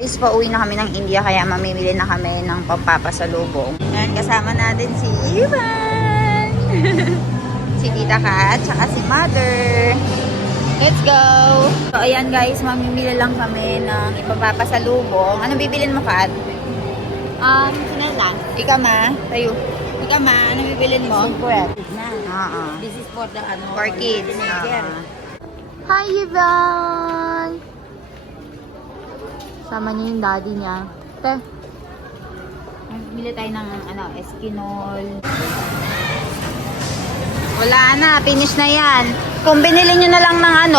Guys, pauwi na kami ng India kaya mamimili na kami ng pampapasalubong. Ngayon kasama natin si Ivan, si Tita Kat, tsaka si Mother. Let's go! So ayan guys, mamimili lang kami ng ipapapasalubong. Ano bibilin mo, Kat? Sinan lang. Ikaw ma, tayo. Ikaw ma, ano bibilin mo? Secret. Oo. This is for the For kids. teenager. Hi, Ivan! Sama niya yung daddy niya. Te. Bili tayo ng Eskinol. Wala na, finish na yan. Kung binili nyo na lang ng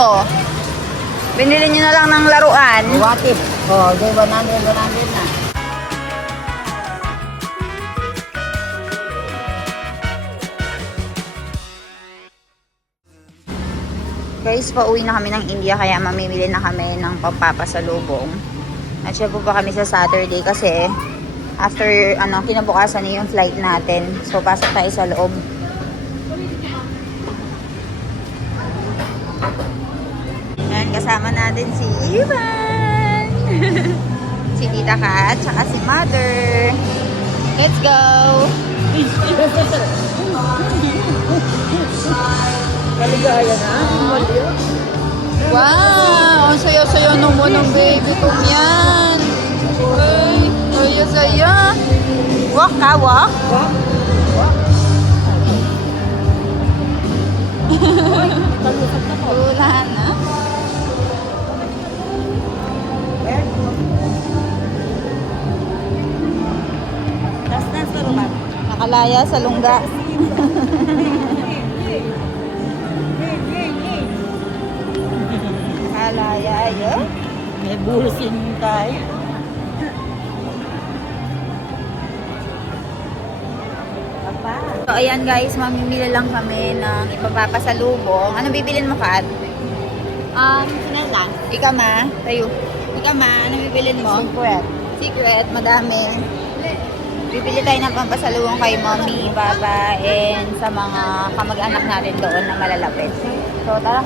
binili nyo na lang ng laruan. What if? Oh, they 100 na. Guys, pauwi na kami ng India kaya mamimili na kami ng pampapasalubong. Nag-share po ba kami sa Saturday kasi after kinabukasan na yung flight natin. So pasok tayo sa loob. Ngayon kasama natin si Ivan, si Tita Kat, tsaka si Mother. Let's go! Kaligaya na. Wow! Ang saya-saya naman ng baby ko yan. Ay, saya-saya. Walk ka, walk. Wala na. Tas na sa rumah. Nakalaya sa lungga. Nakalaya, ayo. May burusin tayo. Papa. So, ayan guys, mamimili lang kami ng ipapapasalubong. Ano bibilin mo, Kat? Sinan lang. Ikaw ma, tayo. Ikaw ma, ano bibilin mo? Secret. Secret, madami. Bibili tayo ng pampasalubong kay Mommy, Papa, and sa mga kamag-anak natin doon na malalapit. So, tara.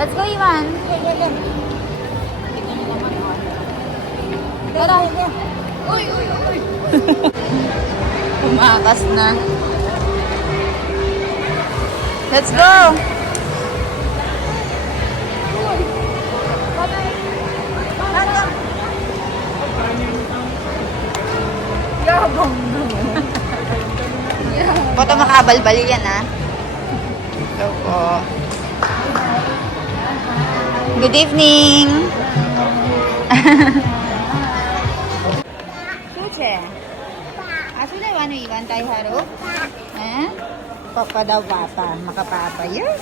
Let's go, Ivan. Tara. Uy, uy, uy. Umakas na. Let's go. Yabang na. Baka makabalbal yan, ha? So po. Good evening. Suche. Asu na wano iwan tayo haro? Eh? Papa daw papa. Makapapa. Yes.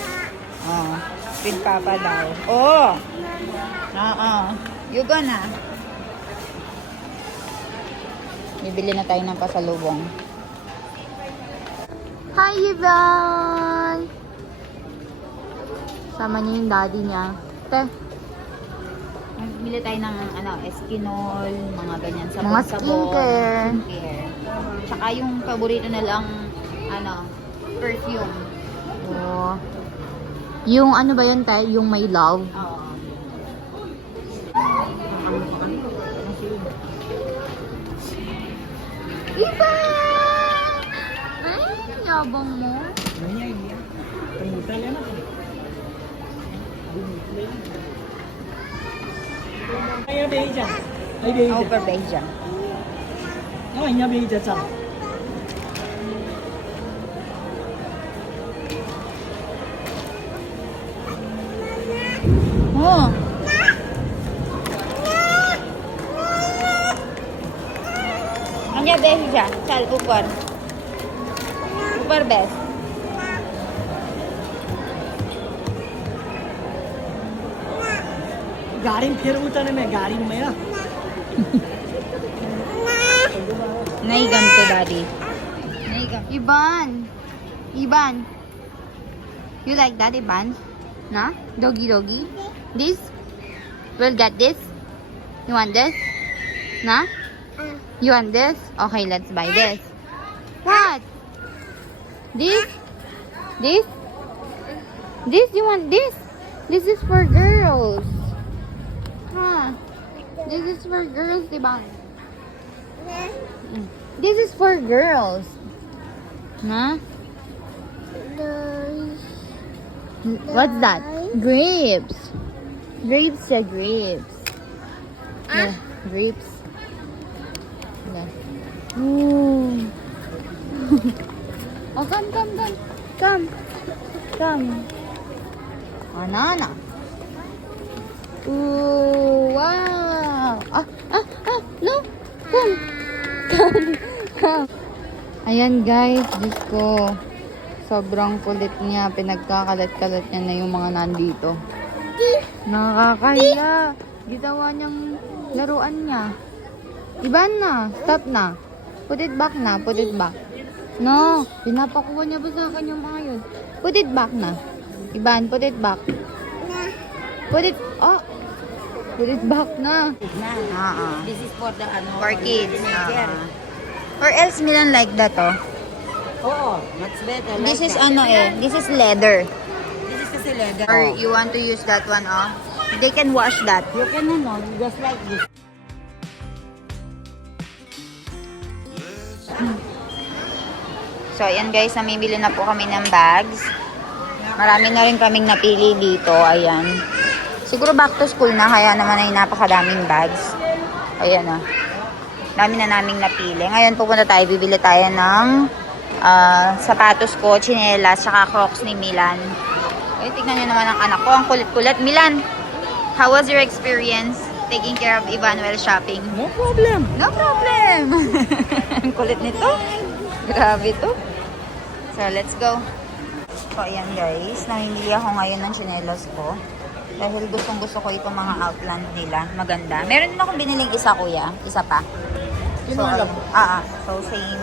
Oh. With papa daw. Oh. Oo. You go na. Bibili na tayo ng pasalubong. Hi, Ivan! Sama niya yung daddy niya. Te. Bili tayo ng Eskinol, mga ganyan. Sabon, Mga skincare. Tsaka yung paborito na lang, perfume. Oh. Yung ano ba yun tayo? Yung may love? Oo. Ivan! Ay, yabang mo. Over Beijing. Oh. Anya Beijing. Chal, ऊपर. ऊपर बेस. गाड़ी में फिर उतरने में गाड़ी में ना नहीं गमते दादी. नहीं गमते. Iban. Iban. You like that, Iban? Na? Doggy doggy. This? We'll get this. You want this? Na? You want this? Okay, let's buy this. What? This? This? This? You want this? This is for girls. Huh? This is for girls, diba? This is for girls. Huh? What's that? Grapes. Grapes siya, grapes. Yeah, grapes. Yeah. Ooh. Oh, come. Come. Banana. Ooh, wow. No. Come. Ayan guys, Diyos ko. Sobrang kulit niya. Pinagkakalat-kalat niya na yung mga nandito. Nakakahiya. Gitawa niyang laruan niya. Iban na. Stop na. Put it back na. Put it back. No. Pinapakuha niya ba sa akin yung mga yun? Put it back na. Iban, put it back. Put it... Oh. Put it back na. This is for the ano. For kids. Or else Milan like that, oh. Oo, much better. This is ano eh. This is leather. This is kasi leather. Or you want to use that one, oh. They can wash that. You can ano, just like this. So, ayan guys, namimili na po kami ng bags. Marami na rin kaming napili dito. Ayan. Siguro back to school na, kaya naman ay napakadaming bags. Ayan ah. Dami na naming napili. Ngayon pupunta tayo, bibili tayo ng sapatos ko, tsinelas, saka Crocs ni Milan. Ay, tignan nyo naman ang anak ko. Ang kulit-kulit. Milan, how was your experience taking care of Emmanuel shopping? No problem. No problem. Ang kulit nito. Grabe to. So, let's go. So, ayan guys. Namimili ako ngayon ng tsinelas ko. Dahil gustong-gusto ko itong mga outland nila. Maganda. Meron din akong biniling isa, kuya. Isa pa. So, so same.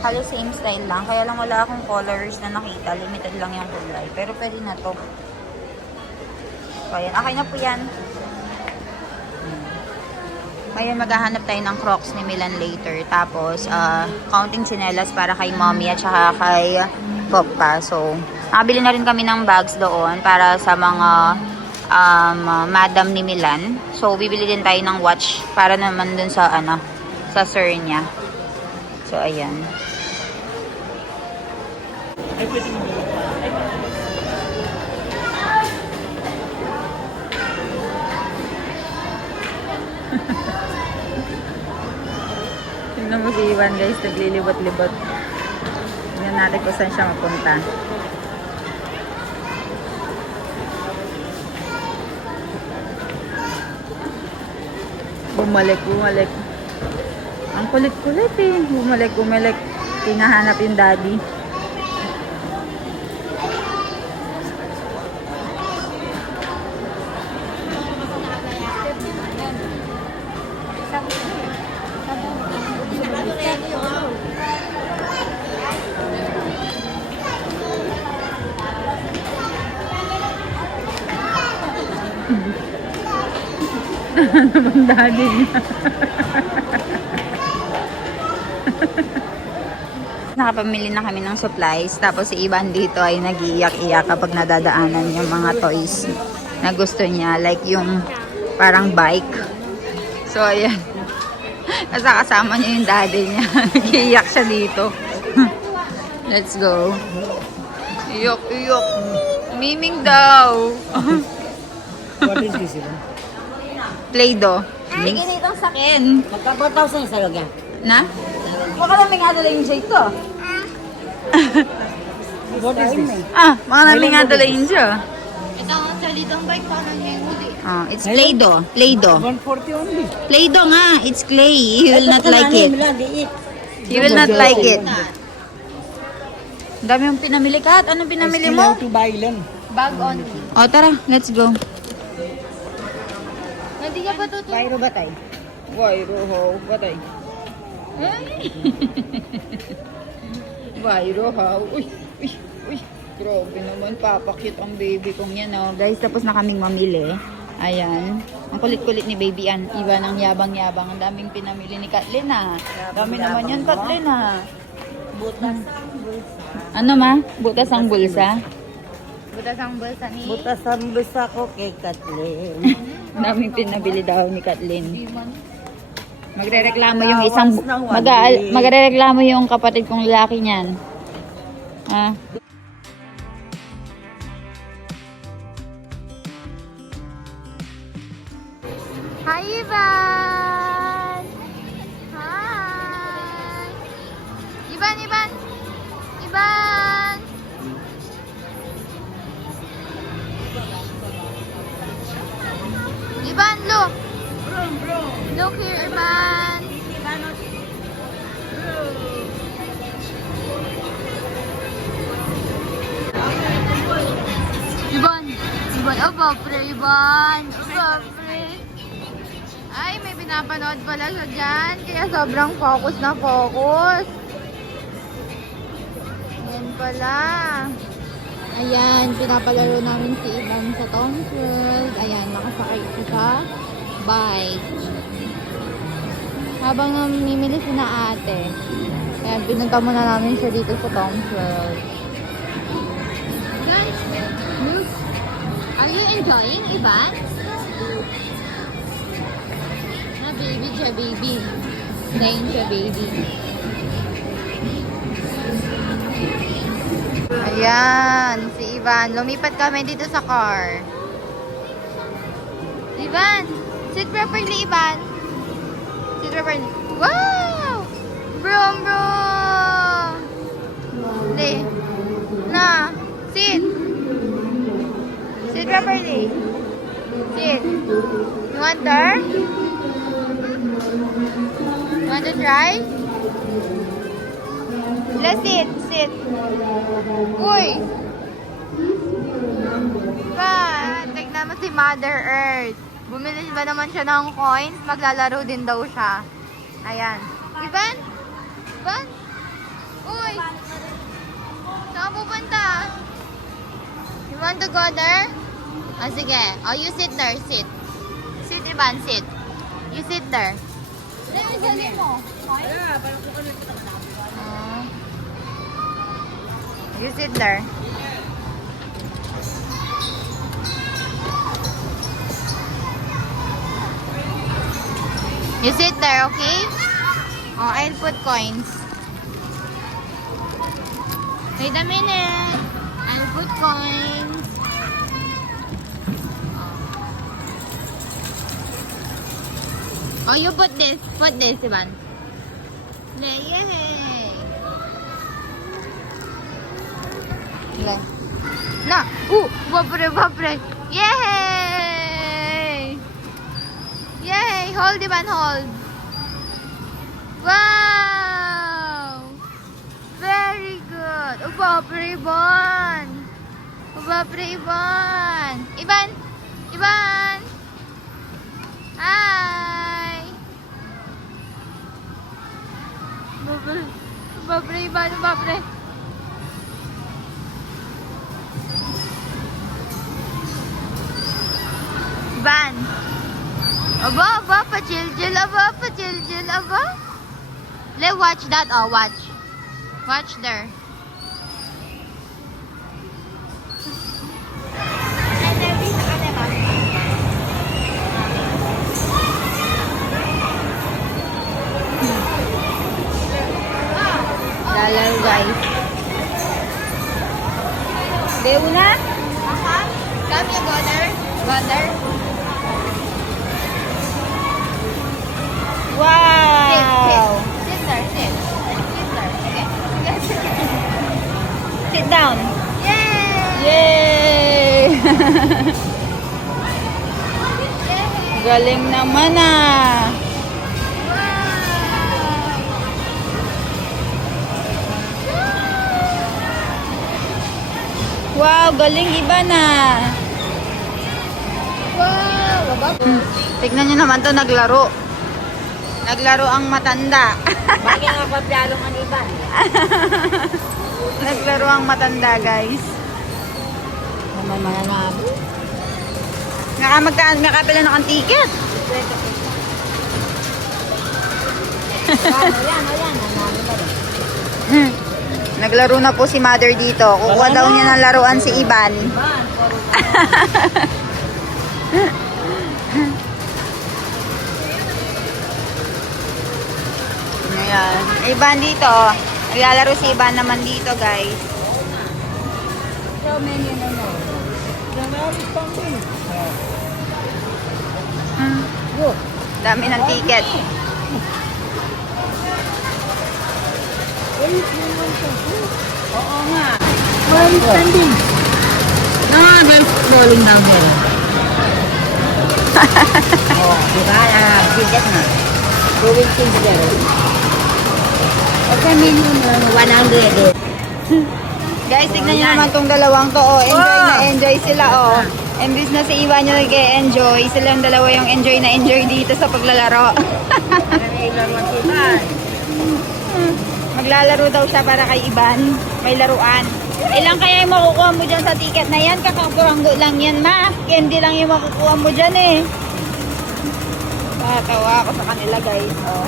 Halos same style lang. Kaya lang wala akong colors na nakita. Limited lang yung kulay. Pero pwede na to. So, ayan. Okay na po yan. Ngayon, maghahanap tayo ng Crocs ni Milan later. Tapos, counting tsinelas para kay mommy at saka kay Papa. So, nakabili na rin kami ng bags doon para sa mga madam ni Milan. So, bibili din tayo ng watch para naman dun sa, sa sir niya. So, ayan. Ay, pwede mo. Tingnan mo si Ivan guys, naglilibot-libot. Tingnan natin kung saan siya mapunta. Bumalik. Ang kulit-kulit eh. Bumalik. Tinahanap yung daddy. Ano bang daddy niya? Nakapamili na kami ng supplies. Tapos si Ivan dito ay nag-iiyak-iyak kapag nadadaanan yung mga toys na gusto niya. Like yung parang bike. So, ayan. Kasama niya yung daddy niya. Nag-iiyak siya dito. Let's go. Iyok. Miming daw. What is this even? Play-Doh. Ay, ganitong sakin. Magka-4,000 sa lagyan. Na? Baka namin nga dala yung J to. What is this? Baka namin nga dala yung J. Ito ang salitang bike para niya yung huli. It's Play-Doh. Play-Doh. 140 only. Play-Doh nga. It's clay. You will not like it. You will not like it. Ang dami yung pinamili ka. Anong pinamili I still mo? have to buy lang. Bag only. O, tara. Let's go. Hindi niya pa tutulog. Bayro ba tayo? Bayro, patay. Bayro, Uy. Grabe naman. Papakit ang baby kong yan, oh. Guys, tapos na kaming mamili. Ayan. Ang kulit-kulit ni Baby Ann. Iba ng yabang-yabang. Ang daming pinamili ni Kathleen, ah. Dami naman yan, Kathleen, ah. Butas. Ano ma? Butas ang bulsa? Butas ang bulsa ni... Butas ang bulsa ko kay Kathleen. Daming pinabili daw ni Kathleen. Magrereklamo yung isang... Allowance ng 1 week. Magrereklamo yung kapatid kong lalaki niyan. Ah. Hi, Ivan! Hi! Ivan, Ivan! Ivan! Ivan, look! Look here, Ivan! Ivan! Ivan! Oh, bapre, Ivan! Oh, bapre! Ay, may pinapanood pala siya dyan. Kaya sobrang focus na focus. Yan pala. Ayan, pinapalaro namin si Ivan sa Tom's World. Ayan, nakasakay siya sa bike. Habang namimili si na ate. Ayan, pinunta muna namin siya dito sa Tom's World. Guys, look. Are you enjoying, Ivan? Baby siya, baby. Dahin siya, baby. Ayan, si Ivan. Lumipat kami dito sa car. Ivan! Sit properly, Ivan. Sit properly. Wow! Brum, brum! Hindi. Na. Sit. Sit properly. Sit. You want there? Want to try? Let's sit. Sit. Uy! Ba, tignan mo si Mother Earth. Bumili ba naman siya ng coins? Maglalaro din daw siya. Ayan. Ivan? Ivan? Uy! Saan pupunta? You want to go there? Ah, sige. Oh, you sit there. Sit. Sit, Ivan. Sit. You sit there. You sit there. You sit there, okay? Oh, I'll put coins. Wait a minute. I'll put coins. Oh, you put this. Put this, Ivan. Yay! Na! Bapre, bapre! Yay! Yay! Hold, Ivan, hold. Wow! Very good. Bapre, Ivan! Bapre, Ivan! Ivan! Ivan! Hi! Bapre! Bapre, Ivan! Bapre! Ivan! Aba, aba, pa-chill-chill, aba, pa-chill-chill, aba. Let's watch that, oh, watch. Watch there. Lalaw, guys. Beuna? Come, you go there. Go there. Wow! Sit there, sit. Sit there. Okay. Sit down. Yay! Yay! Galing naman ah. Wow, galing iba na. Wow! Baba. Tignan nyo naman to naglaro. Naglaro ang matanda. Bakit nga papyalong ang iba? Naglaro ang matanda, guys. Naman mananabo. Nakapila na kang ticket. Yan, nanalo ka rin. Naglaro na po si Mother dito. Kukuha daw niya ng laruan si Ivan. Ayan. Ivan dito. Naglalaro si Ivan naman dito, guys. So many na no. Dami ng ticket. Oo nga. Where are you standing? No, they're falling down there. Oh, diba? Bigat na. Going things there. Okay, minimum 100. Guys, tignan nyo naman tong dalawang to. Oh, enjoy na enjoy sila. Oh. Imbis na si Ivan yung nag-enjoy, silang dalawa yung enjoy na enjoy dito sa paglalaro. Maglalaro daw siya para kay Ivan. May laruan. Ilang kaya yung makukuha mo dyan sa ticket na yan? Kakaburanggo lang yan, ma. Candy lang yung makukuha mo dyan eh. Tawa ako sa kanila, guys. Oh.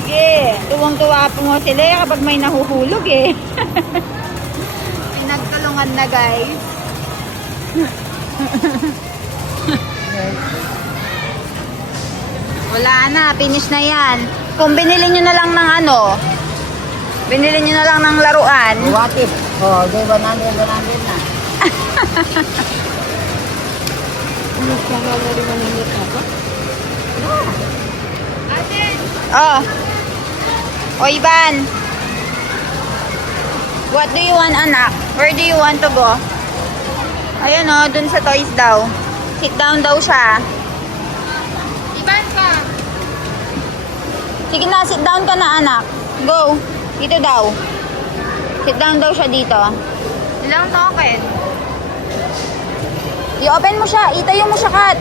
Sige, tuwang-tuwa po mo sila kapag may nahuhulog eh. May nagtulungan na, guys. Wala na, finish na yan. Kung binili nyo na lang ng ano, binili nyo na lang ng laruan. What if? Oh, they 100 na. Oh. O Ivan. What do you want, anak? Where do you want to go? Ayun o, dun sa toys daw. Sit down daw siya. Iban ka! Sige na, sit down ka na, anak. Go. Dito daw. Sit down daw siya dito. Ilang token? I-open mo siya. Itayo mo siya, Kat.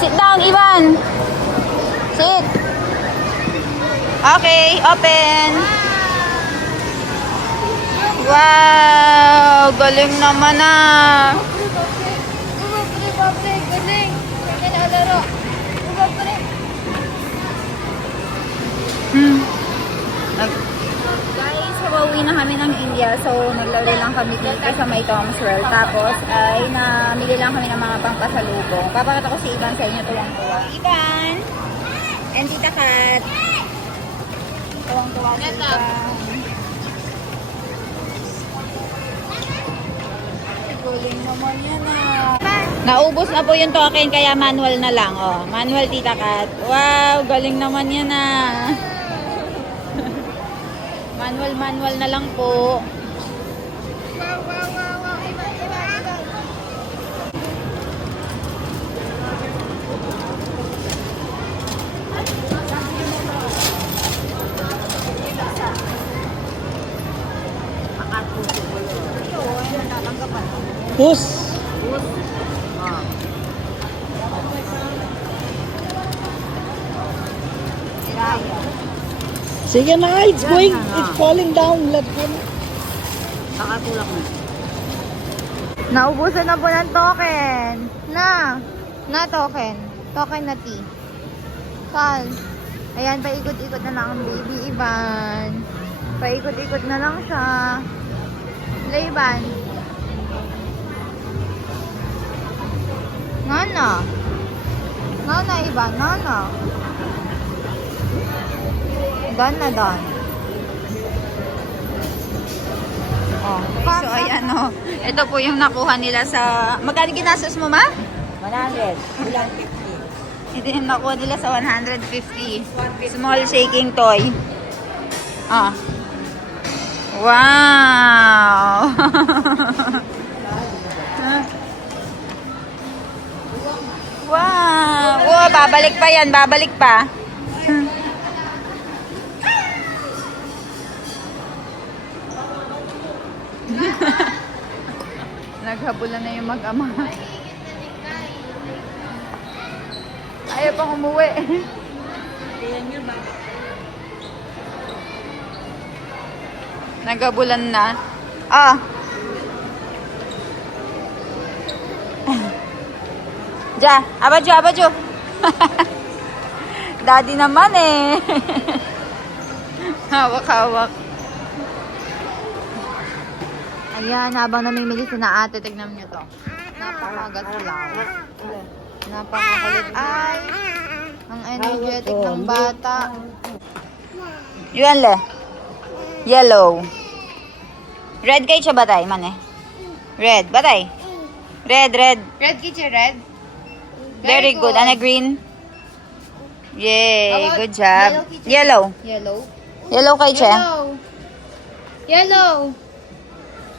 Sit down, Ivan. Sit. Okay, open. Wow, galing naman ah. Galing! Kaya nalaro. Guys, pauwi na kami ng India. So, naglaro lang kami dito sa may Thomaswell. Tapos, ay namili lang kami ng mga pangpasalubong. Papakita ko si Ivan sa inyo tuwang-tuwa. Ivan! And Tita Kat. Tuwang-tuwa si Ivan. Galing naman yan ah. Naubos na po yung token kaya manual na lang. Oh, manual Tita Kat. Wow, galing naman yan ah. Manual na lang po. Push. Sige na, it's going, it's falling down. Let go. Nakatulak na. Naubusan na po ng token. Na token. Token na T. Saan? Ayan, paikot-ikot na lang ang baby Ivan. Paikot-ikot na lang siya. Wala Ivan. Nana. Nana Ivan, Nana. Done na done. Oh. So, ayan o. Ito po yung nakuha nila sa... Magkano ginastos mo, ma? 100. Bilang 50. Ito yung nakuha nila sa 150. Small shaking toy. Ah. Wow! Wow! Oh, babalik pa yan. Babalik pa. Naghabulan na yung mag-ama. Ayaw pang umuwi. Naghabulan na. Ah! Ja! Abadjo! Abadjo! Daddy naman eh. Hawak-hawak. Ayan, habang namimili si na ate, tignan niyo to. Napakagat lang. Napakakulit. Ay, ang energetic ng bata. Yun le. Yellow. Red kay siya batay, man eh. Red, batay. Red. Red kitchen, red? Very good. Ano green? Yay, How about good job. yellow kitchen? Yellow. Yellow. Yellow kay siya. Yellow.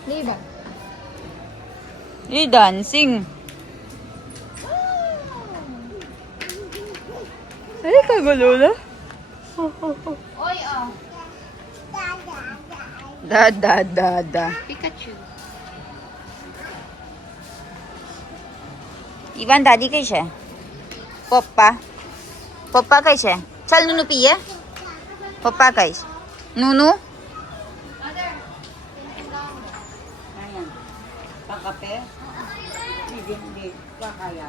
Diba? Dancing. Ay, kagulo na. Oy, oh. Da. Pikachu. Ivan, daddy kay siya. Poppa. Poppa kay siya. Sal nunu piye? Poppa kay siya. Nunu? Ayan. Pangkape? Hindi. Kaya.